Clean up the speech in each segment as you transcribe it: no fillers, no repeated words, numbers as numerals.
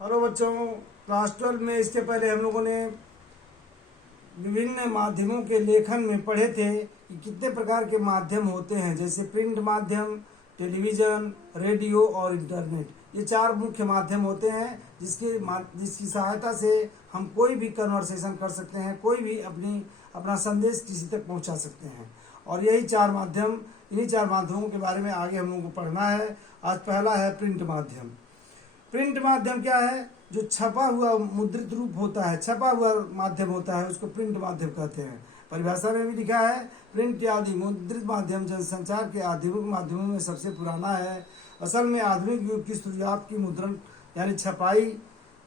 Hello बच्चों, class 12 में इसके पहले हम लोगों ने विभिन्न माध्यमों के लेखन में पढ़े थे कि कितने प्रकार के माध्यम होते हैं, जैसे प्रिंट माध्यम, टेलीविज़न, रेडियो और इंटरनेट। ये चार मुख्य माध्यम होते हैं जिसकी सहायता से हम कोई भी कन्वर्सेशन कर सकते हैं, कोई भी अपना संदेश किसी तक पहुंचा सकते हैं। और इन्हीं चार माध्यमों के बारे में आगे हम लोगों को पढ़ना है। आज पहला है प्रिंट माध्यम। प्रिंट माध्यम क्या है? जो छपा हुआ मुद्रित रूप होता है, छपा हुआ माध्यम होता है, उसको प्रिंट माध्यम कहते हैं। परिभाषा में भी लिखा है, प्रिंट आदि मुद्रित माध्यम जनसंचार के आधुनिक माध्यमों में सबसे पुराना है। असल में आधुनिक युग की शुरुआत की मुद्रण यानी छपाई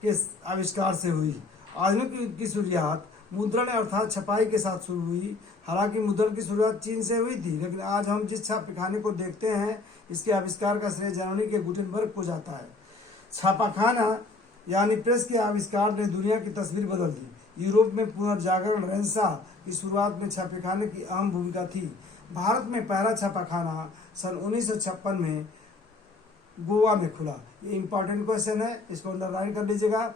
के आविष्कार से हुई। आधुनिक युग की शुरुआत मुद्रण अर्थात छपाई के साथ शुरू हुई। हालांकि मुद्रण की शुरुआत चीन से हुई थी, लेकिन आज हम जिस छापेखाने को देखते हैं, इसके आविष्कार का श्रेय जर्मनी के गुटेनबर्ग को जाता है। छापाखाना यानी प्रेस के आविष्कार ने दुनिया की तस्वीर बदल दी। यूरोप में पुनर्जागरण रेनेसां की शुरुआत में छापेखाने की अहम भूमिका थी। भारत में पहला छापाखाना सन 1956 में गोवा में खुला। ये इंपॉर्टेंट क्वेश्चन है, इसको अंडरलाइन कर लीजिएगा।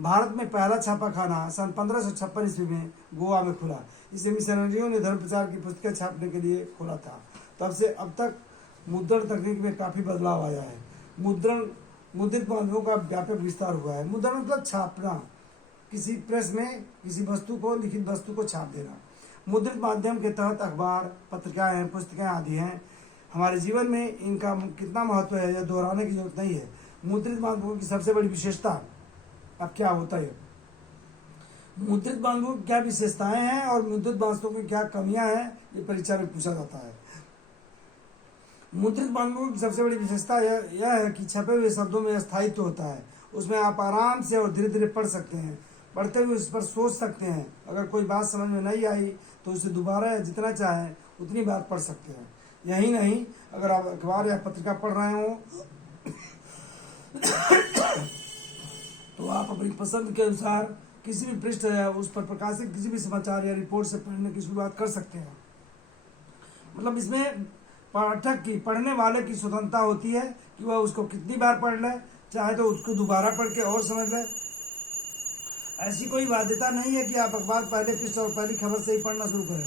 भारत में पहला छापाखाना सन 1556 ईस्वी में गोवा में खुला। इसे मिशनरियों ने धर्म प्रचार की पुस्तकें छापने के लिए खोला था। तब से अब तक मुद्रण तकनीक में काफ़ी बदलाव आया है। मुद्रित माध्यमों का व्यापक विस्तार हुआ है। मुद्रण मतलब छापना, किसी प्रेस में किसी वस्तु को, लिखित वस्तु को छाप देना। मुद्रित माध्यम के तहत अखबार, पत्रिकाएं, पुस्तकें आदि हैं। हमारे जीवन में इनका कितना महत्व है यह दोहराने की जरूरत नहीं है। मुद्रित माध्यमों की सबसे बड़ी विशेषता अब क्या होता है, मुद्रित माध्यमों की क्या विशेषताएं हैं और मुद्रित माध्यमों की क्या कमियां हैं, ये परीक्षा में पूछा जाता है। मुद्रित माध्यमों की सबसे बड़ी विशेषता यह है कि छपे हुए शब्दों में स्थायित्व होता है। उसमें आप आराम से और धीरे धीरे पढ़ सकते हैं। पढ़ते हुए उस पर सोच सकते हैं। अगर कोई बात समझ में नहीं आई तो उसे दोबारा जितना चाहें उतनी बार पढ़ सकते हैं। यही नहीं, अगर आप अखबार या पत्रिका पढ़ रहे हो तो आप अपनी पसंद के अनुसार किसी भी पृष्ठ या उस पर प्रकाशित किसी भी समाचार या रिपोर्ट से पढ़ने की शुरुआत कर सकते हैं। मतलब इसमें पाठक की, पढ़ने वाले की स्वतंत्रता होती है कि वह उसको कितनी बार पढ़ ले, चाहे तो उसको दोबारा पढ़ के और समझ ले। ऐसी कोई बाध्यता नहीं है कि आप अखबार पहले पृष्ठ और पहली खबर से ही पढ़ना शुरू करें।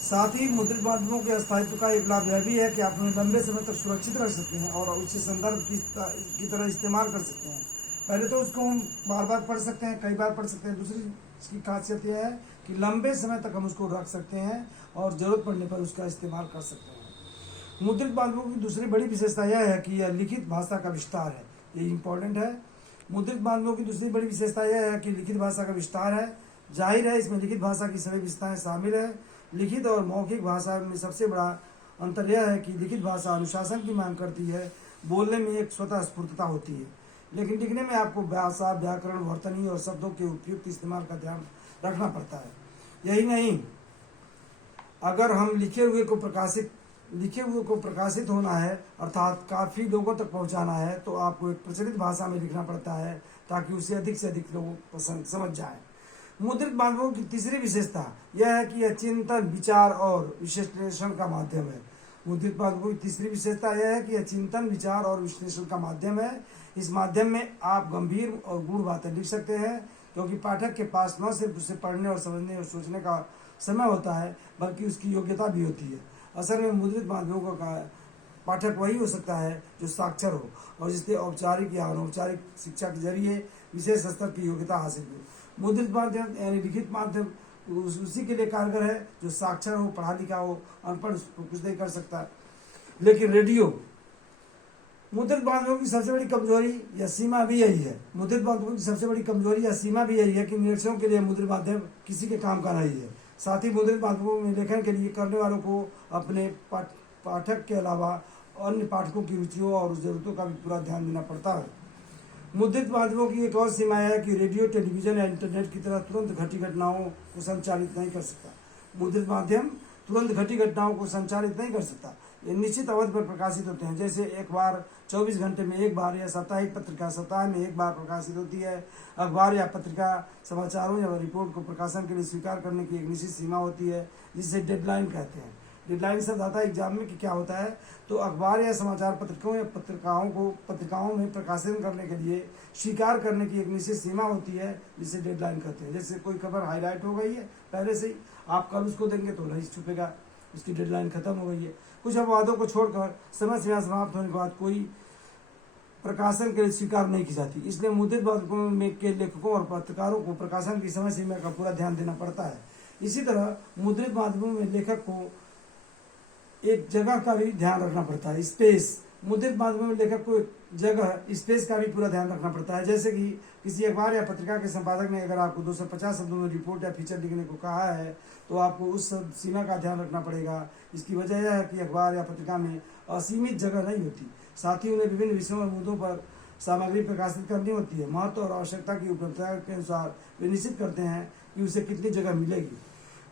साथ ही मुद्रित माध्यमों के स्थायित्व का एक लाभ यह भी है कि आप उन्हें लंबे समय तक सुरक्षित रख सकते हैं और उसे संदर्भ की तरह इस्तेमाल कर सकते हैं। पहले तो उसको हम बार बार पढ़ सकते हैं, कई बार पढ़ सकते हैं। दूसरी इसकी खासियत यह है कि लंबे समय तक हम उसको रख सकते हैं और ज़रूरत पड़ने पर उसका इस्तेमाल कर सकते हैं। मुद्रित माध्यमों की दूसरी बड़ी विशेषता यह है कि यह लिखित भाषा का विस्तार है। ये इंपॉर्टेंट है। मुद्रित माध्यमों की दूसरी बड़ी विशेषता यह है कि लिखित भाषा का विस्तार है। जाहिर है, इसमें लिखित भाषा की सभी विशेषताएं शामिल है। लिखित और मौखिक भाषा में सबसे बड़ा अंतर यह है कि लिखित भाषा अनुशासन की मांग करती है। बोलने में एक स्वतः स्फूर्तता होती है, लेकिन लिखने में आपको भाषा, व्याकरण, वर्तनी और शब्दों के उपयुक्त इस्तेमाल का ध्यान रखना पड़ता है। यही नहीं, अगर हम लिखे हुए को प्रकाशित होना है, अर्थात काफ़ी लोगों तक पहुंचाना है, तो आपको एक प्रचलित भाषा में लिखना पड़ता है ताकि उसे अधिक से अधिक लोग पसंद समझ जाए। मुद्रित माध्यमों की तीसरी विशेषता यह है कि यह चिंतन, विचार और विश्लेषण का माध्यम है। मुद्रित माध्यमों की तीसरी विशेषता यह है कि यह चिंतन, विचार और विश्लेषण का माध्यम है। इस माध्यम में आप गंभीर और गूढ़ बातें लिख सकते हैं, क्योंकि पाठक के पास न सिर्फ उसे पढ़ने और समझने और सोचने का समय होता है, बल्कि उसकी योग्यता भी होती है। असल में मुद्रित माध्यमों का पाठक वही हो सकता है जो साक्षर हो और जिसने औपचारिक या अनौपचारिक शिक्षा के जरिए विशेष स्तर की योग्यता हासिल हो। मुद्रित माध्यम यानी लिखित माध्यम उसी के लिए कारगर है जो साक्षर हो, पढ़ा लिखा हो। अनपढ़ कुछ नहीं कर सकता। लेकिन रेडियो, मुद्रित माध्यमों की सबसे बड़ी कमजोरी या सीमा भी यही है। मुद्रित माध्यमों की सबसे बड़ी कमजोरी या सीमा भी यही है कि निरीक्षकों के लिए मुद्रित माध्यम किसी के काम का नहीं है। साथ ही मुद्रित माध्यमों में लेखन के लिए करने वालों को अपने पाठक के अलावा अन्य पाठकों की रुचियों और जरूरतों का भी पूरा ध्यान देना पड़ता है। मुद्रित माध्यमों की एक और सीमा है कि रेडियो, टेलीविजन या इंटरनेट की तरह तुरंत घटी घटनाओं को संचालित नहीं कर सकता। मुद्रित माध्यम तुरंत घटी घटनाओं को संचालित नहीं कर सकता। ये निश्चित अवधि पर प्रकाशित होते हैं, जैसे एक बार 24 घंटे में एक बार, या साप्ताहिक पत्रिका सप्ताह में एक बार प्रकाशित होती है। अखबार या पत्रिका समाचारों या रिपोर्ट को प्रकाशन के लिए स्वीकार करने की एक निश्चित सीमा होती है, जिसे डेडलाइन कहते हैं। डेडलाइन शब्द आता है एग्जाम में कि क्या होता है, तो अखबार या समाचार पत्रिकाओं या पत्रिकाओं में प्रकाशन करने के लिए स्वीकार करने की एक निश्चित सीमा होती है जिसे डेडलाइन कहते हैं। जैसे कोई खबर हाईलाइट हो गई है पहले से ही, आप कल उसको देंगे तो नहीं छुपेगा, उसकी डेडलाइन खत्म हो गई है। कुछ अपवादों को छोड़कर समय सीमा समाप्त होने के बाद कोई प्रकाशन के लिए स्वीकार नहीं की जाती, इसलिए मुद्रित माध्यमों में के लेखकों और पत्रकारों को प्रकाशन की समय सीमा का पूरा ध्यान देना पड़ता है। इसी तरह मुद्रित माध्यमों में लेखक को एक जगह का भी ध्यान रखना पड़ता है, स्पेस। मुद्रित माध्यमों में लेखक को जगह स्पेस का भी पूरा ध्यान रखना पड़ता है। जैसे कि किसी अखबार या पत्रिका के संपादक ने अगर आपको 250 शब्दों में रिपोर्ट या फीचर लिखने को कहा है तो आपको उस सीमा का ध्यान रखना पड़ेगा। इसकी वजह यह है कि अखबार या पत्रिका में असीमित जगह नहीं होती, साथ ही उन्हें विभिन्न विषयों और मुद्दों पर सामग्री प्रकाशित करनी होती है। महत्व और आवश्यकता की उपलब्धता के अनुसार वे निश्चित करते हैं कि उसे कितनी जगह मिलेगी।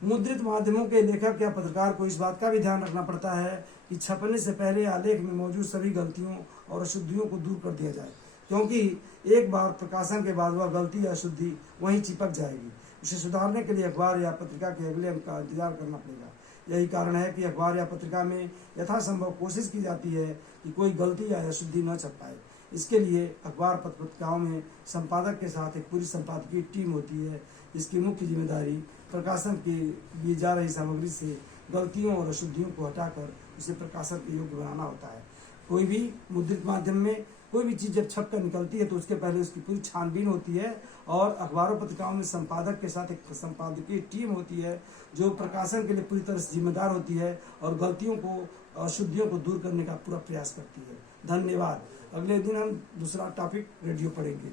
मुद्रित माध्यमों के लेखक या पत्रकार को इस बात का भी ध्यान रखना पड़ता है कि छपने से पहले आलेख में मौजूद सभी गलतियों और अशुद्धियों को दूर कर दिया जाए, क्योंकि एक बार प्रकाशन के बाद वह गलती या अशुद्धि वहीं चिपक जाएगी। उसे सुधारने के लिए अखबार या पत्रिका के अगले अंक का इंतजार करना पड़ेगा। यही कारण है कि अखबार या पत्रिका में यथासंभव कोशिश की जाती है कि कोई गलती या अशुद्धि न छप पाए। इसके लिए अखबार पत्रिकाओं में संपादक के साथ एक पूरी संपादकीय टीम होती है, जिसकी मुख्य जिम्मेदारी प्रकाशन के लिए जा रही सामग्री से गलतियों और अशुद्धियों को हटाकर उसे प्रकाशन के योग्य बनाना होता है। कोई भी मुद्रित माध्यम में कोई भी चीज़ जब छप कर निकलती है तो उसके पहले उसकी पूरी छानबीन होती है, और अखबारों पत्रिकाओं में संपादक के साथ एक संपादकीय टीम होती है जो प्रकाशन के लिए पूरी तरह से जिम्मेदार होती है और गलतियों को, अशुद्धियों को दूर करने का पूरा प्रयास करती है। धन्यवाद। अगले दिन हम दूसरा टॉपिक रेडियो पढ़ेंगे।